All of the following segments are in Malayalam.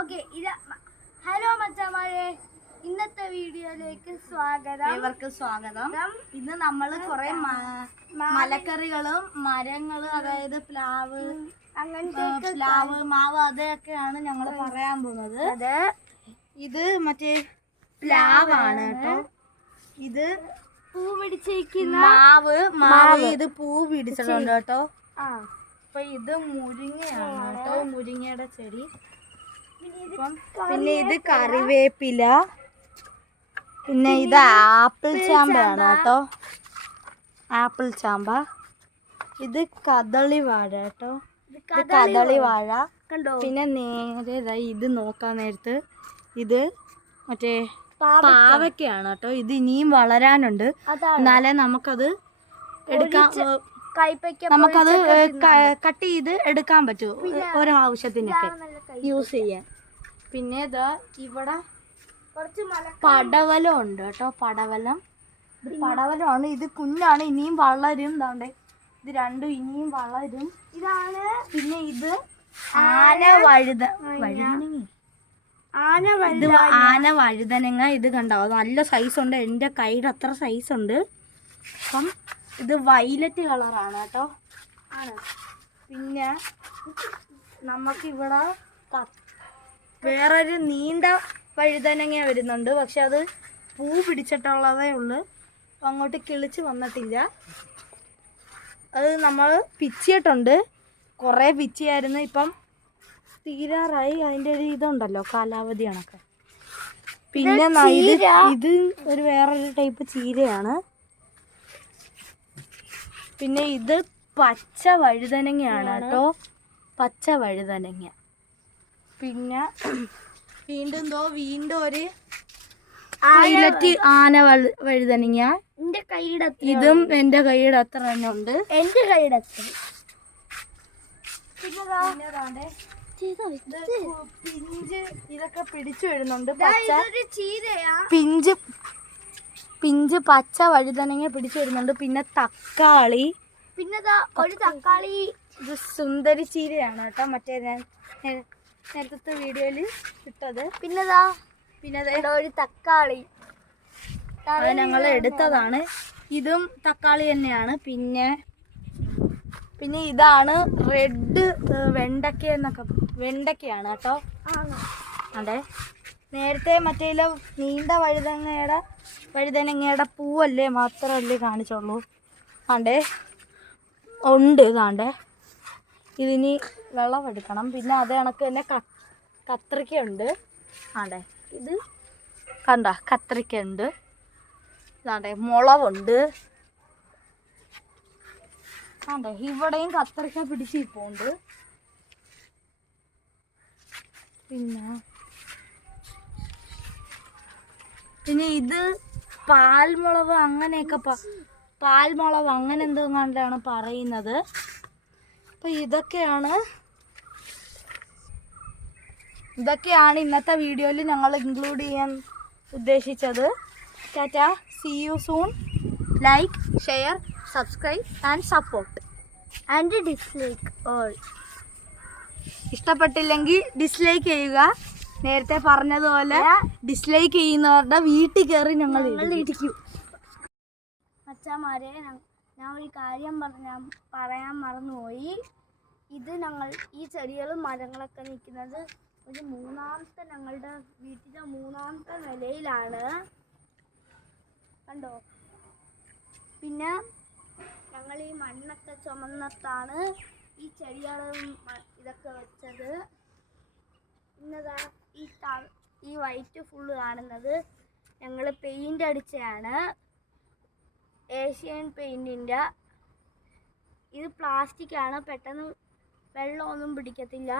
ഓക്കെ ഹലോ മച്ചാമാരെ, ഇന്നത്തെ വീഡിയോയിലേക്ക് സ്വാഗതം. ഏവർക്കും സ്വാഗതം. ഇന്ന് നമ്മൾ കുറെ മലക്കറികളും മരങ്ങളും, അതായത് പ്ലാവ്, അങ്ങനത്തെ മാവ്, അതൊക്കെയാണ് ഞങ്ങൾ പറയാൻ പോകുന്നത്. ഇത് മറ്റേ പ്ലാവാണ് കേട്ടോ. ഇത് പൂ പിടിച്ചിരിക്കുന്ന മാവ് ഇത് പൂ പിടിച്ചിട്ടുണ്ട് കേട്ടോ. അപ്പൊ ഇത് മുരിങ്ങയാണ് കേട്ടോ, മുരിങ്ങയുടെ ചെടി. പിന്നെ ഇത് കറിവേപ്പില, പിന്നെ ഇത് ആപ്പിൾ ചാമ്പയാണ് കേട്ടോ, ആപ്പിൾ ചാമ്പ. ഇത് കദളി വാഴ കേട്ടോ, ഇത് കദളി വാഴ കണ്ടോ. പിന്നെ നേരെ ഇത് നോക്കാൻ നേരത്ത് ഇത് മറ്റേ പാവയ്ക്കാണ് കേട്ടോ. ഇത് ഇനിയും വളരാനുണ്ട്, എന്നാലേ നമുക്കത് എടുക്കാം, നമുക്കത് കട്ട് ചെയ്ത് എടുക്കാൻ പറ്റൂ ഓരോ ആവശ്യത്തിനൊക്കെ യൂസ് ചെയ്യാൻ. പിന്നെ ഇതാ ഇവിടെ കുറച്ച് പടവലം ഉണ്ട് കേട്ടോ, പടവലം. ഇത് പടവലമാണ്, ഇത് കുഞ്ഞാണ്, ഇനിയും വളരും. ഇതാണ്ടേ ഇത് രണ്ടും ഇനിയും വളരും. ഇതാണ്. പിന്നെ ഇത് ആന വഴുതനങ്ങ. ഇത് കണ്ടോ, നല്ല സൈസ് ഉണ്ട്, എൻ്റെ കൈയുടെ അത്ര സൈസ് ഉണ്ട്. അപ്പം ഇത് വൈലറ്റ് കളറാണ് കേട്ടോ. ആണ്. പിന്നെ നമുക്കിവിടെ വേറൊരു നീണ്ട വഴുതനങ്ങ വരുന്നുണ്ട്, പക്ഷെ അത് പൂ പിടിച്ചിട്ടുള്ളതേ ഉള്ളൂ, അങ്ങോട്ട് കിളിച്ച് വന്നിട്ടില്ല. അത് നമ്മൾ പിച്ചിയിട്ടുണ്ട്, കുറേ പിച്ചിയായിരുന്നു, ഇപ്പം തീരാറായി. അതിൻ്റെ ഒരു ഇതുണ്ടല്ലോ, കാലാവധി കണക്ക്. പിന്നെ ഇത് ഒരു വേറൊരു ടൈപ്പ് ചീരയാണ്. പിന്നെ ഇത് പച്ച വഴുതനങ്ങയാണ് കേട്ടോ, പച്ച വഴുതനങ്ങ. പിന്നെ വീണ്ടും ഒരു വൈലറ്റ് ആന വഴുതനങ്ങ. ഇതും എൻ്റെ കൈയുടെ അത്ര തന്നെ ഉണ്ട്, എൻ്റെ കൈയുടെ അത്ര. പിഞ്ച് ഇതൊക്കെ പിടിച്ചു വരുന്നുണ്ട്, പിഞ്ച് പച്ച വഴുതനങ്ങ പിടിച്ചു വരുന്നുണ്ട്. പിന്നെ തക്കാളി, പിന്നെ ഒരു തക്കാളി. ഇത് സുന്ദരി ചീരയാണ് കേട്ടോ, മറ്റേ ഞാൻ നേരത്തെ വീഡിയോയിൽ ഇട്ടത്. പിന്നെ ഒരു തക്കാളി അത് ഞങ്ങൾ എടുത്തതാണ്. ഇതും തക്കാളി തന്നെയാണ്. പിന്നെ ഇതാണ് റെഡ് വെണ്ടക്കയാണ് കേട്ടോ. അതെ, നേരത്തെ മറ്റേ നീണ്ട വഴുതനങ്ങയുടെ പൂവല്ലേ മാത്രമല്ലേ കാണിച്ചുള്ളൂ. ആണ്ടേ ഉണ്ട്, ഇതാണ്ടേ ഇതിനി വിളവെടുക്കണം. പിന്നെ അത് കണക്ക് തന്നെ കത്രിക്കയുണ്ട്. ആണ്ടേ ഇത് കണ്ട, കത്രിക്കയുണ്ട്. ഇതാണ്ടേ മുളകുണ്ട്. ആണ്ടേ ഇവിടെയും കത്രിക്ക പിടിച്ചിരിപ്പുണ്ട്. പിന്നെ ഇത് പാൽമുളക് അങ്ങനെയൊക്കെ, പാൽമുളക് അങ്ങനെ എന്തോ കണ്ടാണ് പറയുന്നത്. അപ്പം ഇതൊക്കെയാണ് ഇന്നത്തെ വീഡിയോയിൽ ഞങ്ങൾ ഇൻക്ലൂഡ് ചെയ്യാൻ ഉദ്ദേശിച്ചത്. Tata, see you soon. Like, share, subscribe and support and dislike all. ഇഷ്ടപ്പെട്ടില്ലെങ്കിൽ ഡിസ്ലൈക്ക് ചെയ്യുക. നേരത്തെ പറഞ്ഞതുപോലെ ഡിസ്ലൈക്ക് ചെയ്യുന്നവരുടെ വീട്ടിൽ കയറി ഞങ്ങൾ ഇടിക്കും. അച്ഛന്മാരെ, ഞാൻ ഒരു കാര്യം പറയാൻ മറന്നുപോയി. ഇത് ഈ ചെടികളും മരങ്ങളൊക്കെ നിൽക്കുന്നത് ഞങ്ങളുടെ വീട്ടിലെ 3-ാമത്തെ നിലയിലാണ് കണ്ടോ. പിന്നെ ഞങ്ങൾ ഈ മണ്ണൊക്കെ ചുമന്നിട്ടാണ് ഈ ചെടികളും ഇതൊക്കെ വെച്ചത്. പിന്നതാ ഈ വൈറ്റ് ഫുള്ള് കാണുന്നത് ഞങ്ങൾ പെയിൻ്റ് അടിച്ചതാണ്, ഏഷ്യൻ പെയിൻറ്റിൻ്റെ. ഇത് പ്ലാസ്റ്റിക്കാണ്, പെട്ടെന്ന് വെള്ളമൊന്നും പിടിക്കത്തില്ല.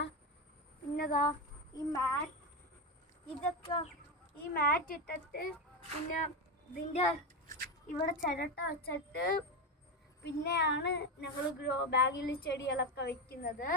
പിന്നെതാ ഈ മാറ്റ് ഇട്ടിട്ട്, പിന്നെ ഇതിൻ്റെ ഇവിടെ ചിരട്ട വെച്ചിട്ട് പിന്നെയാണ് ഞങ്ങൾ ഗ്രോ ബാഗിൽ ചെടികളൊക്കെ വയ്ക്കുന്നത്.